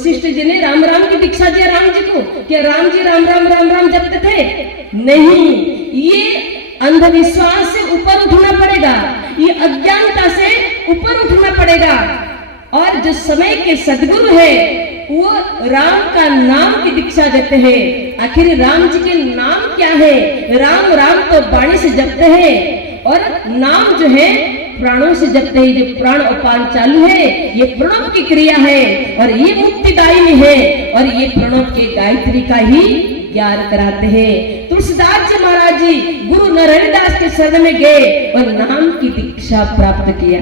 वशिष्ठ जी ने राम राम की दीक्षा दिया राम जी को, क्या राम जी राम राम राम राम जपते थे? नहीं, ये अंधविश्वास से ऊपर उठना पड़ेगा, ये अज्ञानता से ऊपर उठना पड़ेगा। और जो समय के सदगुरु है वो राम का नाम की दीक्षा देते हैं। आखिर राम जी के नाम क्या है? राम राम तो वाणी से जपते हैं और नाम जो है प्राणों से जपते हैं। जो प्राण अपान चालू है ये प्रणव की क्रिया है और ये मुक्तिदायिनी है और ये प्रणव के गायत्री का ही ज्ञान कराते हैं। तुलसीदास जी महाराज जी गुरु नारायण दास के शरण में गए और नाम की दीक्षा प्राप्त किया,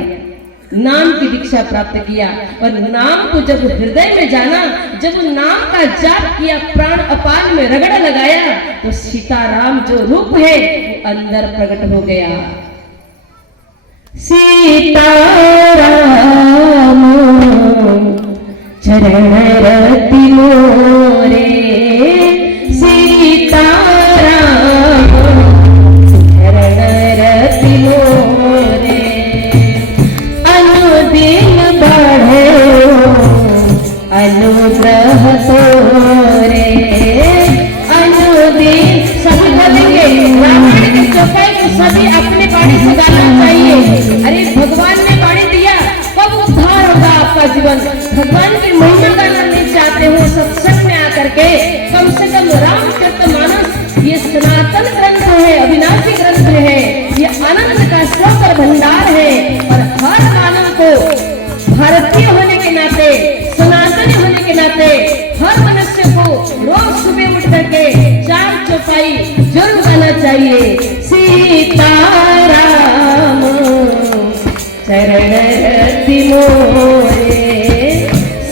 नाम की दीक्षा प्राप्त किया। और नाम को जब हृदय में जाना, जब नाम का जाप किया, प्राण अपान में रगड़ा लगाया, तो सीताराम जो रूप है वो अंदर प्रकट हो गया। सीताराम चरण रति मोरे, सीताराम चरण रति मोरे, अनुदिन बढ़े अनुग्रह तोरे, अनुदिन। सभी बोलेंगे रामायण के चौपाई को सभी अपने बाणी से गाना चाहिए। अरे भगवान ने बाणी दिया, कब उद्धार होगा आपका जीवन? भगवान की महिमा गाना नहीं चाहते हो सत्संग में आकर के, कम से कम रामचरितमानस ये सनातन ग्रंथ है, अविनाशी ग्रंथ है, ये आनंद का स्रोत भंडार है। और हर मानव को भारतीय होने के नाते, सनातनी होने के नाते हर मनुष्य को रोज सुबह उठ करके 4 चौपाई जरूर गाना चाहिए। सीताराम चरण रति मोरे,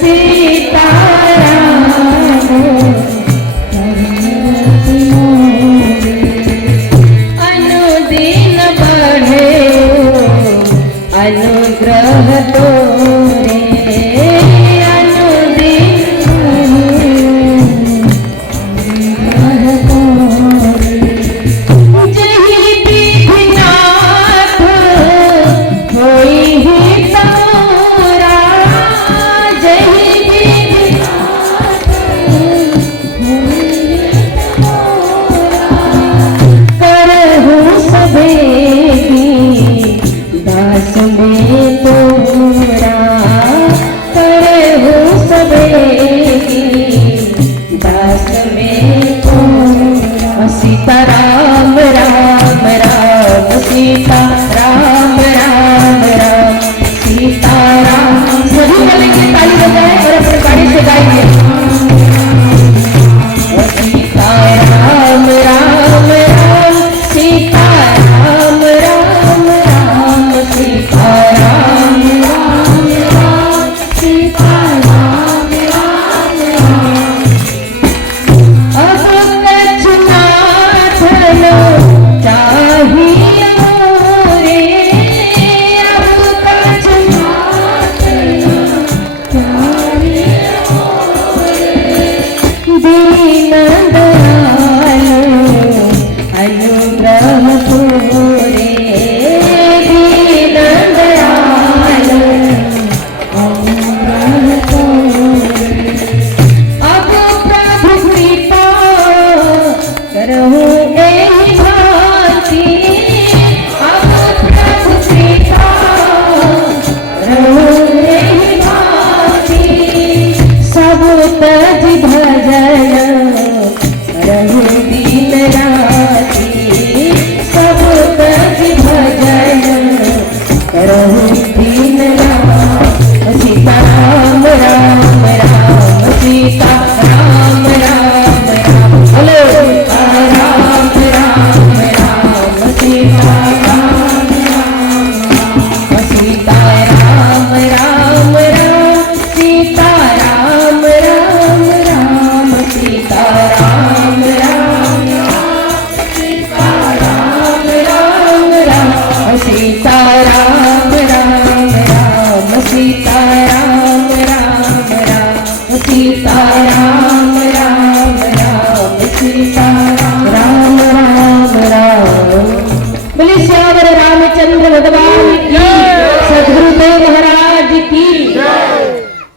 सीताराम चरण रति मोरे, अनुदिन बढ़े अनुग्रह तोरे, अनुदिन अनुग्रह तोरे, जही विधि ना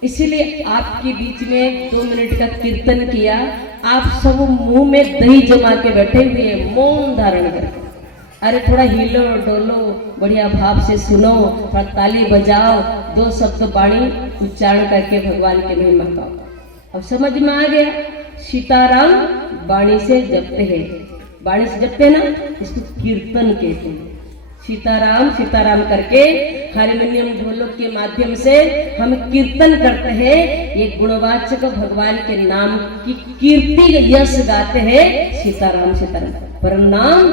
इसीलिए आपके बीच में 2 मिनट का कीर्तन किया। आप सब मुंह में दही जमा के बैठे हुए, मौन धारण करके, अरे थोड़ा हिलो डोलो, बढ़िया भाव से सुनो, थोड़ा ताली बजाओ, 2 शब्द वाणी उच्चारण करके भगवान के महिमा गाओ। अब समझ में आ गया, सीताराम वाणी से जपते हैं, वाणी से जपते हैं ना, इसको कीर्तन कहते हैं। सीताराम सीताराम करके हारमोनियम ढोलक के माध्यम से हम कीर्तन करते हैं, ये गुणवाचक भगवान के नाम की कीर्ति यश गाते हैं, सीताराम सीताराम। पर नाम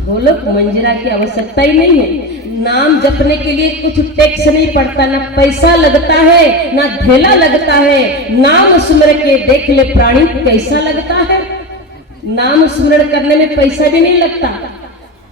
ढोलक मंजीरा की आवश्यकता ही नहीं है। नाम जपने के लिए कुछ टैक्स नहीं पड़ता, ना पैसा लगता है ना धेला लगता है। नाम स्मरण के देख ले प्राणी कैसा लगता है। नाम स्मरण करने में पैसा भी नहीं लगता।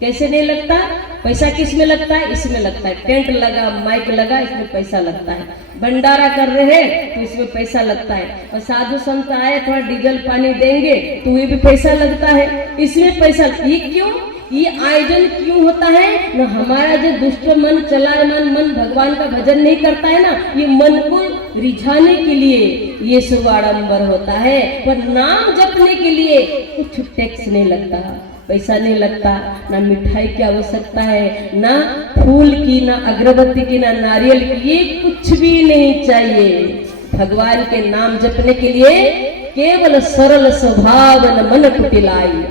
कैसे नहीं लगता? पैसा किस में लगता है? इसमें लगता है। टेंट लगा, माइक लगा, इसमें पैसा लगता है। भंडारा कर रहे हैं तो इसमें पैसा लगता है। और साधु संत आए थोड़ा डीजल पानी देंगे तो ये भी पैसा लगता है, इसमें पैसा। ये क्यों? ये आयोजन क्यों होता है ना? हमारा जो दुष्ट मन, चलायमान मन भगवान का भजन नहीं करता है ना, ये मन को रिझाने के लिए ये सब आडंबर होता है। पर नाम जपने के लिए कुछ टैक्स नहीं लगता, पैसा नहीं लगता, ना मिठाई की आवश्यकता है, ना फूल की, ना अगरबत्ती की, ना नारियल की, ये कुछ भी नहीं चाहिए। भगवान के नाम जपने के लिए केवल सरल स्वभाव न मन कुटिलाई,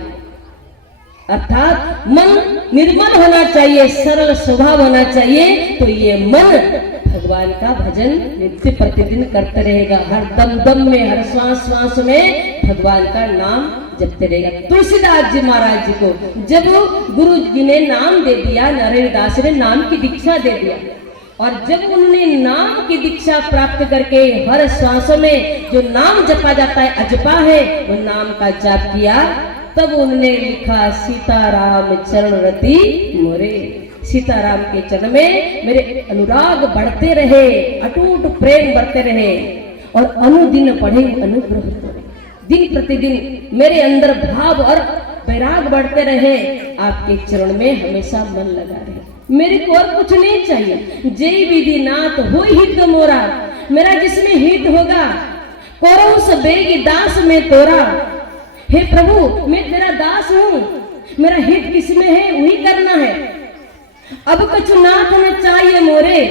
अर्थात मन निर्मल होना चाहिए, सरल स्वभाव होना चाहिए। तो ये मन भगवान का भजन नित्य प्रतिदिन करते रहेगा। हर दम दम में, हर श्वास श्वास में भगवान का नाम जपते रहेगा। तुलसीदास जी महाराज जी को जब गुरु जी ने नाम दे दिया, नरेंद्रदास ने नाम की दीक्षा दे दिया, और जब उन्होंने नाम की दीक्षा प्राप्त करके हर श्वास में जो नाम जपा जाता है, अजपा है, वो नाम का जाप किया, तब उन्होंने लिखा सीताराम चरण रति मोरे। सीताराम के चरण में मेरे अनुराग बढ़ते रहे, अटूट प्रेम बढ़ते रहे, और अनुदिन बढ़े अनुग्रह करे। दिन प्रतिदिन मेरे अंदर भाव और वैराग बढ़ते रहे, आपके चरण में हमेशा मन लगा रहे। मेरे को और कुछ नहीं चाहिए। जय विधि नाथ हो हित मोरा, मेरा जिसमें हित होगा, करो सब बेगी दास में तोरा। हे प्रभु, मैं तेरा दास हूँ, मेरा हित किसमें है वही करना है। अब कुछ नाथ न चाहिए मोरे,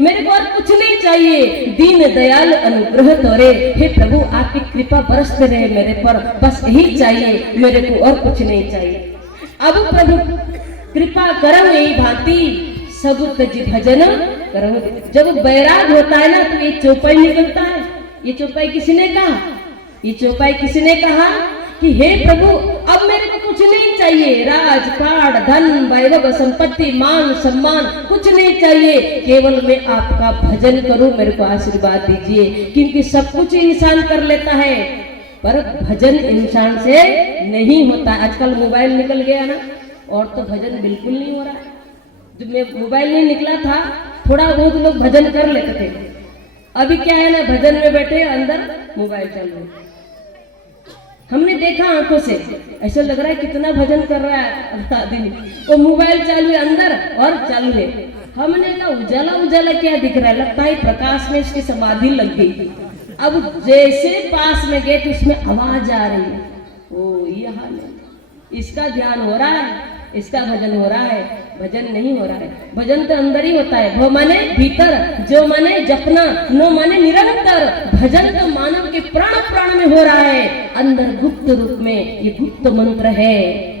मेरे को और कुछ नहीं चाहिए। दीन दयाल अनुग्रह तोरे, हे प्रभु आपकी कृपा बरसते रहे मेरे पर, बस यही चाहिए, मेरे को और कुछ नहीं चाहिए। अब प्रभु कृपा करो यही भांति, सब तज भजन करो। जब बैराग होता है ना तो ये चौपाई निकलता है। ये चौपाई किसने कहा? ये चौपाई किसने कहा कि हे प्रभु अब मेरे को कुछ नहीं चाहिए, राजपाट, धन, वैभव, संपत्ति, मान, सम्मान कुछ नहीं चाहिए, केवल मैं आपका भजन करूं, मेरे को आशीर्वाद दीजिए। क्योंकि सब कुछ इंसान कर लेता है, पर भजन इंसान से नहीं होता। आजकल मोबाइल निकल गया ना, और तो भजन बिल्कुल नहीं हो रहा है। जब मैं मोबाइल नहीं निकला था, थोड़ा बहुत लोग भजन कर लेते थे। अभी क्या है ना, भजन में बैठे अंदर मोबाइल चल रहा है। हमने देखा आंखों से, ऐसा लग रहा है कितना भजन कर रहा है आदमी, वो मोबाइल चालू है अंदर और चालू है। हमने कहा उजाला उजाला क्या दिख रहा है, लगता है प्रकाश में इसकी समाधि लग गई। अब जैसे पास में गए तो उसमें आवाज आ रही है, ओ ये हाल है। इसका ध्यान हो रहा है, इसका भजन हो रहा है, भजन नहीं हो रहा है। भजन तो अंदर ही होता है। भो माने भीतर, जो माने जपना, नो माने निरंतर। भजन तो मानव के प्राण प्राण में हो रहा है, अंदर गुप्त रूप में। ये गुप्त मंत्र है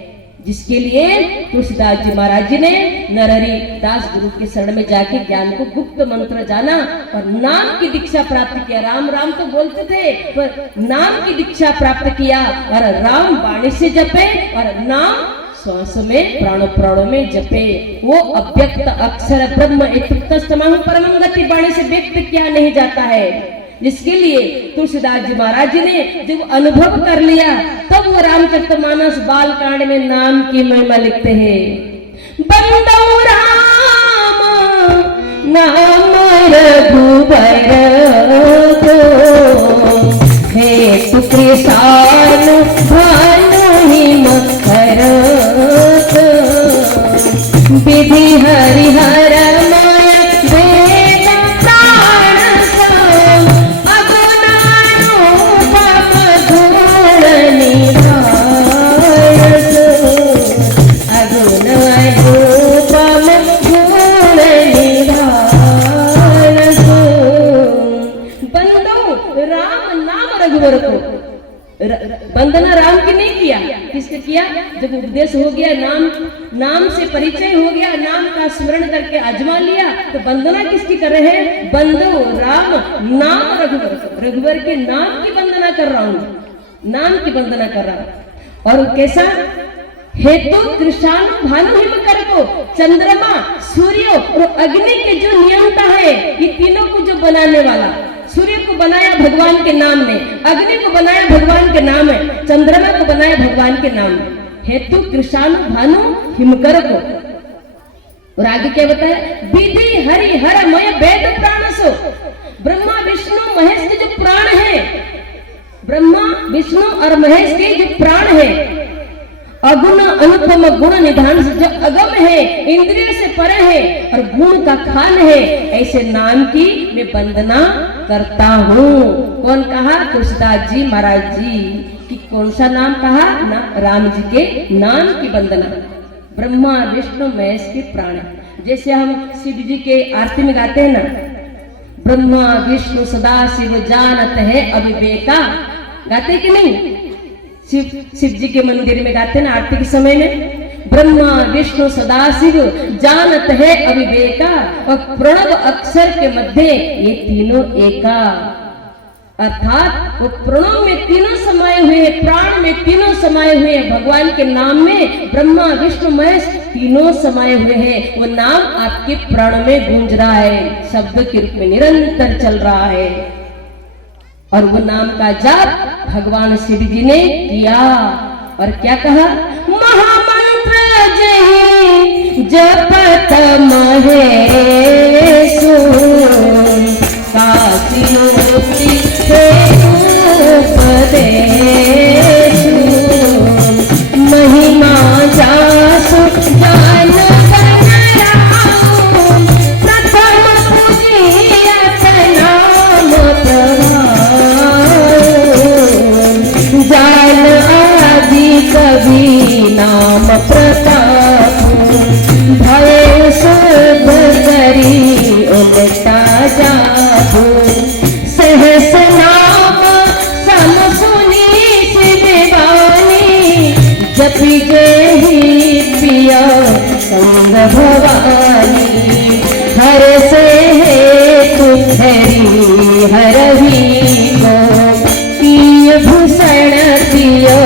जिसके लिए तुलसीदास जी महाराज जी ने नरहरि दास गुरु के शरण में जाके ज्ञान को गुप्त मंत्र जाना और नाम की दीक्षा प्राप्त किया। राम राम तो बोलते थे, पर नाम की दीक्षा प्राप्त किया, और राम वाणी से जपे और नाम श्वास में, प्राणों प्राणों में जपे। वो अव्यक्त अक्षर ब्रह्म इत्युक्तस्तमं परमं गति वाणी से व्यक्त किया नहीं जाता है, जिसके लिए तुलसीदास जी महाराज जी ने जब अनुभव कर लिया, तब वो रामचरितमानस बाल कांड में नाम की महिमा लिखते हैं। बंदौ राम नाम रघुबर हे तु कृष्ण भानु हिम विधि हरिहर माया वेद प्राण रघुवर को। वंदना राम की नहीं किया, किसके किया? जब उपदेश हो गया, नाम से परिचय हो गया, नाम का स्मरण करके आजमा लिया, तो वंदना किसकी कर रहे हैं? बंदो राम नाम रघुवर को, रघुवर के नाम की वंदना कर रहा हूं, नाम की वंदना कर रहा हूं। और कैसा? हेतु कृष्णानु भानु हिमकर को, चंद्रमा सूर्य और अग्नि के जो नियंता है, ये तीनों को जो बनाने वाला, सूर्य को बनाया भगवान के नाम ने, अग्नि को बनाया भगवान के नाम है, चंद्रमा को बनाया भगवान के नाम में। हेतु कृष्णानु भानु हिमकर को। और आगे क्या बताया? विधि हरि हर मय वेद प्राण सो, ब्रह्मा विष्णु महेश के जो प्राण है, ब्रह्मा विष्णु और महेश के जो प्राण है, अगुण अनुपम गुण निधान से जो अगम है, इंद्रिय से परे है और गुण का खान है, ऐसे नाम की मैं वंदना करता हूँ। कौन कहा? तुलसीदास जी महाराज जी कि कौन सा नाम कहा? ना, राम जी के नाम की वंदना। ब्रह्मा विष्णु महेश के प्राण, जैसे हम शिव जी के आरती में गाते हैं ना, ब्रह्मा विष्णु सदा शिव जानत है अविवेका, गाते कि नहीं? शिव जी के मंदिर में गाते ना आरती के समय में, ब्रह्मा विष्णु सदा शिव जानत है अविवेका, और प्रणव अक्षर के मध्य ये तीनों एका। अर्थात वो प्रणव में तीनों समाये हुए हैं, प्राण में तीनों समाये हुए हैं, भगवान के नाम में ब्रह्मा विष्णु महेश तीनों समाये हुए हैं। वो नाम आपके प्राण में गूंज रहा है, शब्द के रूप में निरंतर चल रहा है। और वो नाम का जाप भगवान शिव जी ने किया। और क्या कहा? महामंत्र जय जपत महेशु, काशी मुक्ति उपदेशु, महिमा जासु जान प्रथम पूजियत नाम जान आदि कवि नाम प्रताप, भय शुभ करी उमटा जाबो, सहस नाम सम सुनी शिवानी, जपि जेहि पिया संग भवानी, हर से हेतु हरि हरहि को, भूषण दियो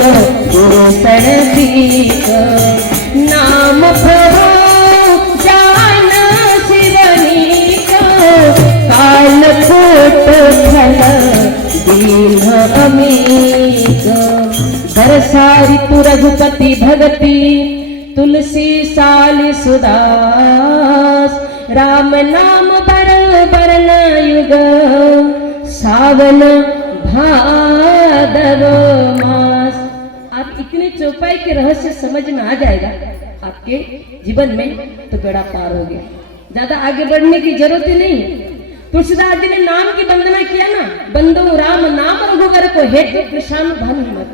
भूषण दियो, नाम प्रभु जान शिवनी को, काल कोट फल दीन अमीक, बरसा ऋतु रघुपति भगति, तुलसी साल सुदास, राम नाम बरन युग, सावन भादव मास। आप इतने चौपाई के रहस्य समझ में आ जाएगा आपके जीवन में, तो बेड़ा पार हो गया, ज्यादा आगे बढ़ने की जरूरत ही नहीं है। तुलसीदास जी ने नाम की वंदना किया ना, बंदो राम नाम रघुवर को, हेतु कृष्ण भानु,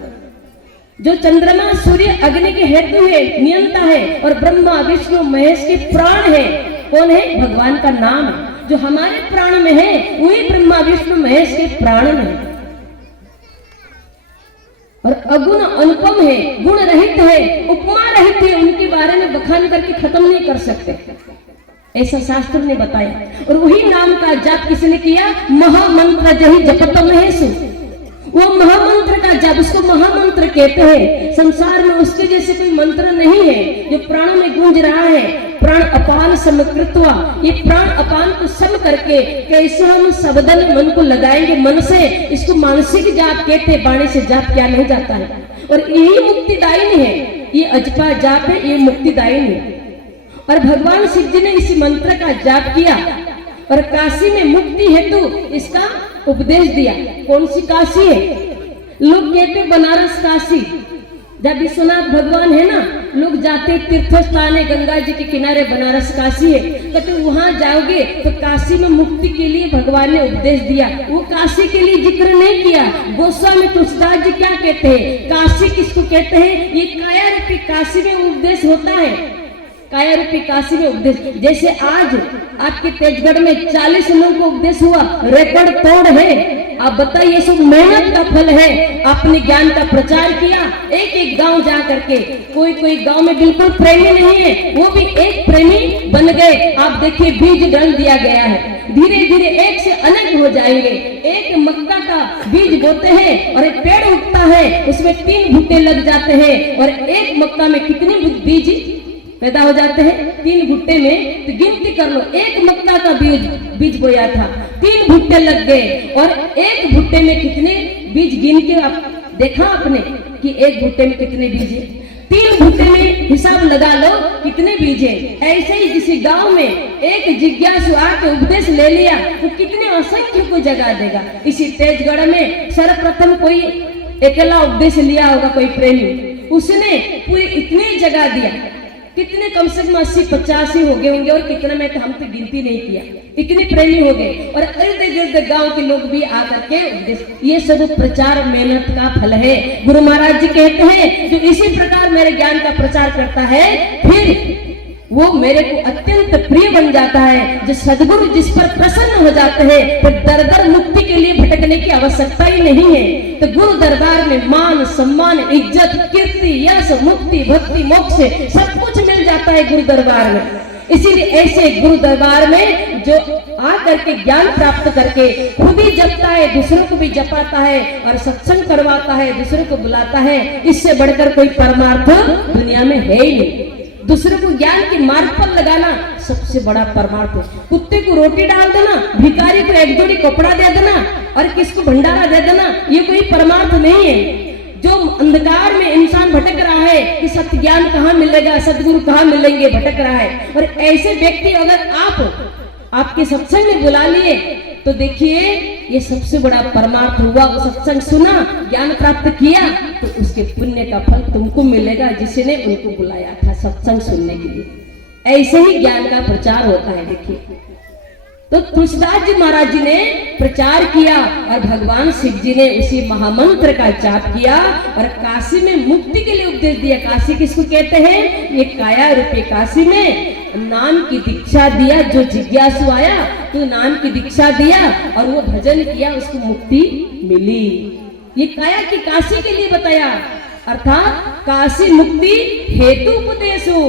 जो चंद्रमा सूर्य अग्नि के हेतु है, नियंता है, और ब्रह्मा विष्णु महेश के प्राण है। कौन है? भगवान का नाम है। जो हमारे प्राण में है वही ब्रह्मा विष्णु महेश के प्राण में है। और अगुण अनुपम है, गुण रहित है, उपमा रहित है, उनके बारे में बखान करके खत्म नहीं कर सकते, ऐसा शास्त्र ने बताया। और वही नाम का जाप किसने किया? महामंत्र जहि जपत महेशु, वो महामंत्र का जाप, उसको महामंत्र कहते हैं। संसार में उसके जैसे कोई मंत्र नहीं है जो प्राणों में गूंज रहा है। प्राण अपान समकृत्वा, ये प्राण अपान को सम करके कैसे हम शब्दन मन को लगाएंगे, मन से, इसको मानसिक जाप कहते हैं, वाणी से जाप किया नहीं जाता है। और यही मुक्तिदायिनी है, ये अजपा जाप है, ये मुक्तिदायिनी है। और भगवान शिव जी ने इसी मंत्र का जाप किया और काशी में मुक्ति हेतु इसका उपदेश दिया। कौन सी काशी है? लोग कहते बनारस काशी, जब विश्वनाथ भगवान है ना, लोग जाते तीर्थ स्थान है, गंगा जी के किनारे बनारस काशी है, कहते वहां जाओगे तो काशी में मुक्ति के लिए भगवान ने उपदेश दिया। वो काशी के लिए जिक्र नहीं किया। गोस्वामी तुलसीदास जी क्या कहते हैं? काशी किसको कहते हैं? ये काया रूपी काशी में उपदेश होता है, काया रूपी काशी में उपदेश। जैसे आज आपके तेजगढ़ में 40 लोगों को उपदेश हुआ, रिकॉर्ड तोड़ है। आप बताइए, सब मेहनत का फल है। आपने ज्ञान का प्रचार किया, एक एक गांव जा करके, कोई कोई गांव में बिल्कुल प्रेमी नहीं है, वो भी एक प्रेमी बन गए। आप देखिए, बीज डाल दिया गया है, धीरे धीरे एक से अनेक हो जाएंगे। एक मक्का का बीज बोते हैं और एक पेड़ उगता है, उसमें 3 भुट्टे लग जाते हैं, और एक मक्का में कितने बीज पैदा हो जाते हैं? 3 भुट्टे में। तो गिनती कर लो, एक मक्का का बीज बोया था, 3 भुट्टे लग गए, और एक भुट्टे में कितने बीज गिन के आप देखा आपने कि एक भुट्टे में कितने बीज है? 3 भुट्टे में हिसाब लगा लो कितने बीज है। ऐसे ही किसी गांव में एक जिज्ञासु आके उपदेश ले लिया, तो कितने असंख्य को जगा देगा। इसी तेजगढ़ में सर्वप्रथम कोई अकेला उपदेश लिया होगा, कोई प्रेमी, उसने पूरी इतनी जगा दिया, कितने कम से कम 80-85 हो गए होंगे, और कितने में तो हम तो गिनती नहीं किया, इतने प्रेमी हो गए। और इर्द गिर्द गांव के लोग भी आकर के ये सब प्रचार मेहनत का फल है। गुरु महाराज जी कहते हैं, जो इसी प्रकार मेरे ज्ञान का प्रचार करता है, फिर वो मेरे को अत्यंत प्रिय बन जाता है। जो सदगुरु जिस पर प्रसन्न हो जाते हैं, फिर दर दर मुक्ति के लिए भटकने की आवश्यकता ही नहीं है। तो गुरु दरबार में मान, सम्मान, इज्जत, कीर्ति, यश, मुक्ति, भक्ति, मोक्ष सब कुछ मिल जाता है गुरु दरबार में। इसीलिए ऐसे गुरु दरबार में जो आकर के ज्ञान प्राप्त करके खुद ही जपता है, दूसरों को भी जपाता है, और सत्संग करवाता है, दूसरों को बुलाता है, इससे बढ़कर कोई परमार्थ दुनिया में है ही नहीं। दूसरों को ज्ञान के मार्ग पर लगाना सबसे बड़ा परमार्थ है। कुत्ते को रोटी डाल देना, भिखारी को एक जोड़ी कपड़ा दे देना, और किसको भंडारा दे देना, ये कोई परमार्थ नहीं है। जो अंधकार में इंसान भटक रहा है कि सत्य ज्ञान कहाँ मिलेगा, सदगुरु कहाँ मिलेंगे, भटक रहा है। और ऐसे व्यक्ति अगर आपके सत्संग में बुला लिए, तो देखिए ये सबसे बड़ा परमार्थ हुआ। वो सत्संग सुना, ज्ञान प्राप्त किया, तो उसके पुण्य का फल तुमको मिलेगा, जिसने उनको बुलाया था सत्संग सुनने के लिए। ऐसे ही ज्ञान का प्रचार होता है। देखिए, तो तुलसीदास जी महाराज जी ने प्रचार किया, और भगवान शिव जी ने उसी महामंत्र का जाप किया, और काशी में मुक्ति के लिए उपदेश दिया। काशी किसको कहते हैं? ये काया रूपी काशी में नाम की दीक्षा दिया। जो जिज्ञासु आया तो नाम की दीक्षा दिया, और वो भजन किया, उसको मुक्ति मिली। ये काया की काशी के लिए बताया, अर्थात काशी मुक्ति हेतु उपदेशो,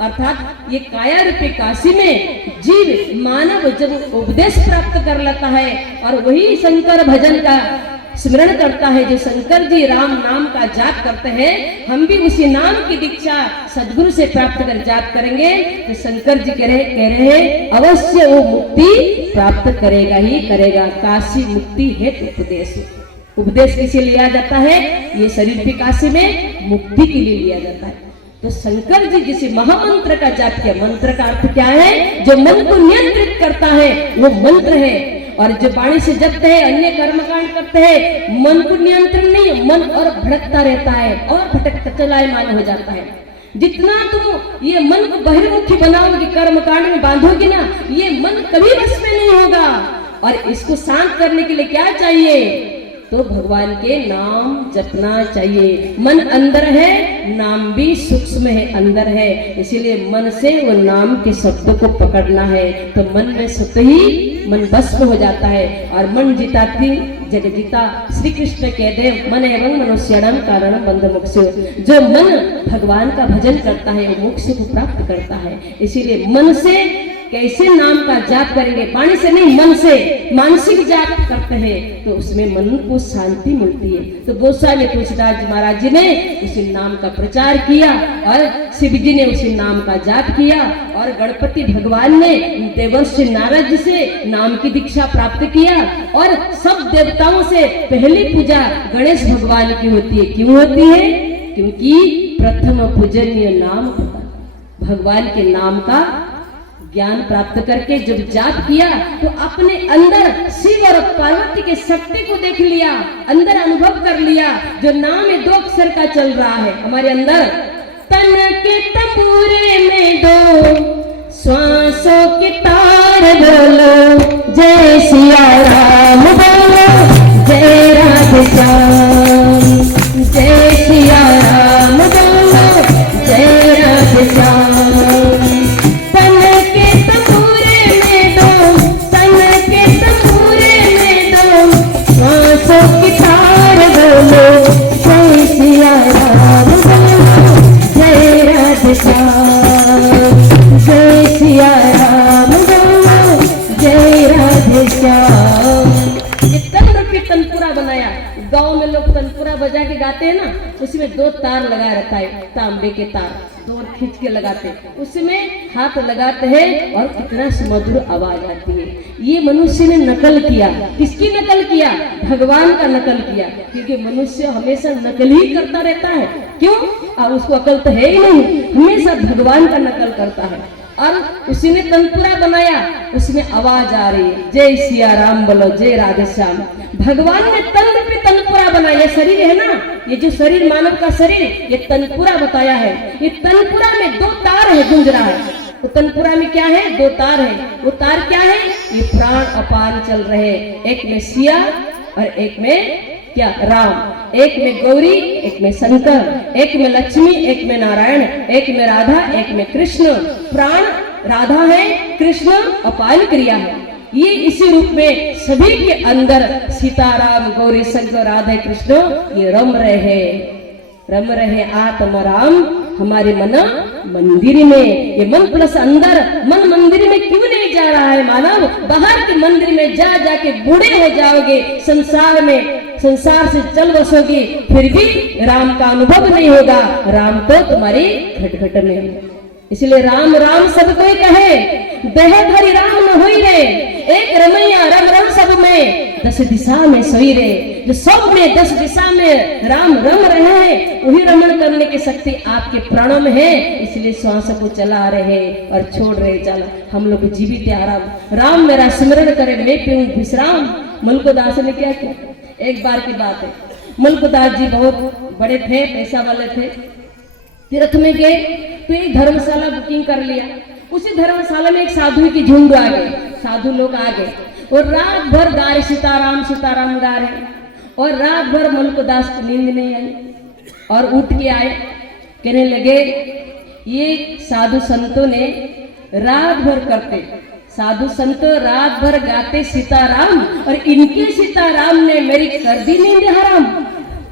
अर्थात ये काया रूपी काशी में जीव मानव जब उपदेश प्राप्त कर लेता है, और वही शंकर भजन का स्मरण करता है, जो शंकर जी राम नाम का जाप करते हैं, हम भी उसी नाम की दीक्षा सदगुरु से प्राप्त कर जाप करेंगे, तो शंकर जी कह रहे हैं अवश्य वो मुक्ति प्राप्त करेगा ही करेगा। काशी मुक्ति हेतु उपदेश। उपदेश किसे लिया जाता है? ये शरीर की काशी में मुक्ति के लिए लिया जाता है। तो शंकर जी जिसे महामंत्र का जाप किया, मंत्र का अर्थ क्या है? जो मन को नियंत्रित करता है वो मंत्र है। और जो वाणी से जपते हैं, अन्य कर्मकांड करते हैं, मन को नियंत्रण नहीं, मन और भटकता रहता है, और भटकता चलायमान हो जाता है। जितना तुम ये मन को बहिर्मुखी बनाओगे, कर्मकांड में बांधोगे ना, ये मन कभी वश में नहीं होगा। और इसको शांत करने के लिए क्या चाहिए? तो भगवान के नाम जपना चाहिए। मन अंदर है, नाम भी सूक्ष्म है, अंदर है, इसीलिए मन से वो नाम के शब्द को पकड़ना है। तो मन में स्वतः ही मन भस्म हो जाता है, और मन जिताती जग जीता। श्री कृष्ण कहते हैं मन एवं मनुष्यणम कारणम बंध मोक्ष। जो मन भगवान का भजन करता है वो मोक्ष को प्राप्त करता है। इसीलिए मन से कैसे नाम का जाप करेंगे? वाणी से नहीं, मन से मानसिक जाप करते हैं, तो उसमें मन को शांति मिलती है। तो गोस्वामी तुलसीदास जी महाराज जी ने उसी नाम का प्रचार किया, और शिव जी ने उसी नाम का जाप किया, और गणपति भगवान ने देवर्षि नारद जी से नाम की दीक्षा प्राप्त किया। और सब देवताओं से पहली पूजा गणेश भगवान की होती है। क्यों होती है? क्योंकि प्रथम पूजनीय नाम भगवान के नाम का ज्ञान प्राप्त करके जब जाप किया, तो अपने अंदर शिव और पार्वती के शक्ति को देख लिया, अंदर अनुभव कर लिया। जो नाम है 2 अक्षर का चल रहा है हमारे अंदर। तन के तंबूरे में 2 श्वासों के तार बोलो, जय सिया राम बोलो, जय राधे श्याम, जय सिया राम बोलो, जय राधे श्याम। भी तनपुरा बनाया। गांव में लोग तनपुरा बजा के गाते हैं ना, उसमें 2 तार लगा रखा है, तांबे के तार 2 खींच के लगाते, उसमें हाथ लगाते हैं और कितना सुमधुर आवाज आती है। ये मनुष्य ने नकल किया। किसकी नकल किया? भगवान का नकल किया, क्योंकि मनुष्य हमेशा नकल ही करता रहता है। क्यों? और उसको अकल तो है ही नहीं, हमेशा भगवान का नकल करता है। और उसी ने तनपुरा बनाया, उसमें आवाज आ रही है, जय सिया राम बोलो, जय राधे श्याम। भगवान ने तन पे तनपुरा बनाया। ये शरीर है ना, ये जो शरीर मानव का शरीर, ये तनपुरा बताया है। ये तनपुरा में 2 तार है, गूंज रहा है। वो तनपुरा में क्या है? 2 तार है। वो तार क्या है? ये प्राण अपान चल रहे, एक में सिया और एक में क्या? राम। एक में गौरी, एक में शंकर, एक में लक्ष्मी, एक में नारायण, एक में राधा, एक में कृष्ण। प्राण राधा है, कृष्ण अपान क्रिया है। ये इसी रूप में सभी के अंदर सीताराम, गौरी, शंकर, राधे, कृष्ण ये रम रहे आत्मा राम हमारे मन मंदिर में। ये मन प्लस अंदर, मन मंदिर में क्यों नहीं जा रहा है मानव? बाहर के मंदिर में जा जाके बूढ़े हो जाओगे, संसार से चल बसोगे, फिर भी राम का अनुभव नहीं होगा। राम तो तुम्हारी घट में है। इसलिए राम राम सब कोई कहे, देह धरि राम न होई रे, एक रमैया रम रम सब में, 10 दिशा में सोई रे। जो सब में 10 दिशा में राम रम रहे हैं, वही रमण करने की शक्ति आपके प्राणों में है। इसलिए श्वास को चला रहे और छोड़ रहे चल। हम लोग जीवित आराम, राम मेरा स्मरण करे, मैं पीऊं विश्राम। मुल्कदास ने क्या किया? एक बार की बात है, मुल्कदास जी बहुत बड़े थे, पैसा वाले थे। तीर्थ में गए तो एक धर्मशाला बुकिंग कर लिया। उसी धर्मशाला में एक साधु की झुंड आ गई, साधु लोग आ गए और रात भर गा रहे, सीताराम सीताराम गा रहे। और रात भर मुल्कदास को नींद नहीं आई और उठ के आए, कहने लगे ये साधु संतों ने रात भर करते, साधु संत रात भर गाते सीताराम, और इनके सीताराम ने मेरी कर दी नींद हराम।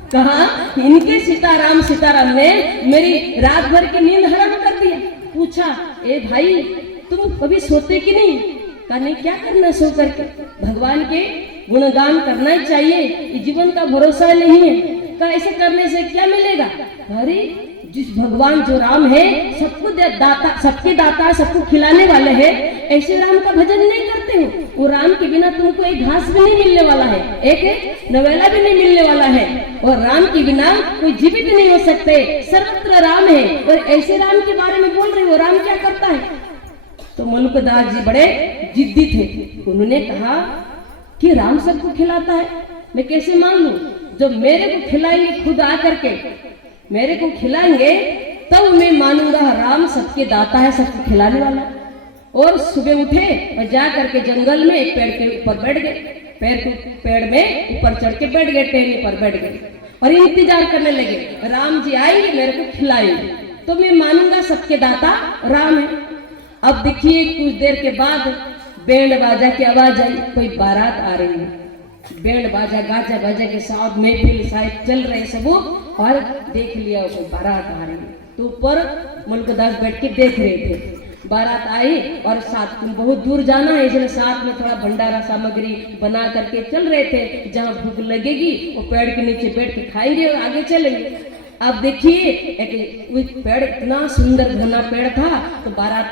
कहा इनके सीताराम ने मेरी रात भर की नींद हराम कर दिया। पूछा, ए भाई तुम कभी सोते कि नहीं? कहा नहीं, क्या करना सो करके, भगवान के गुणगान करना ही चाहिए, ये जीवन का भरोसा नहीं है। कहा ऐसे करने से क्या मिलेगा? अरे जिस भगवान जो राम है, सबको दाता, सबके दाता, सबको खिलाने वाले हैं, ऐसे राम का भजन नहीं करते हो? वो राम के बिना तुमको एक घास भी नहीं मिलने वाला है, एक नवेला भी नहीं मिलने वाला है। और राम के बिना कोई जीवित नहीं हो सकते। सर्वत्र राम है और ऐसे राम के बारे में बोल रहे हो, राम क्या करता है? तो मुल्कदास जी बड़े जिद्दी थे। उन्होंने कहा कि राम सबको खिलाता है, मैं कैसे मान लूं? जब मेरे को खिलाएंगे, खुद आकर के मेरे को खिलाएंगे, तब मैं मानूंगा राम सबके दाता है, सबको खिलाने वाला। और सुबह उठे और जा करके जंगल में एक पेड़ के ऊपर बैठ गए, पेड़ में ऊपर चढ़ के बैठ गए, टहनी पर बैठ गए और इंतजार करने लगे, राम जी आएंगे मेरे को खिलाएंगे तो मैं मानूंगा सबके दाता राम है। अब देखिए कुछ देर के बाद बैंड बाजा की आवाज आई, कोई बारात आ रही है। बैंड बाजा गाजा बाजा के साथ महफिल शायद चल रहे सब, और देख लिया कोई बारात आ रही है। तो ऊपर मुल्कदास बैठ के देख रहे थे, बारात आई और साथ में बहुत दूर जाना है, इसलिए साथ में थोड़ा भंडारा सामग्री बना करके चल रहे थे। जहाँ भूख लगेगी वो पेड़ के नीचे बैठ के खाएंगे और आगे चलेंगे। अब देखिए एक पेड़, इतना सुंदर घना पेड़ था, तो बारात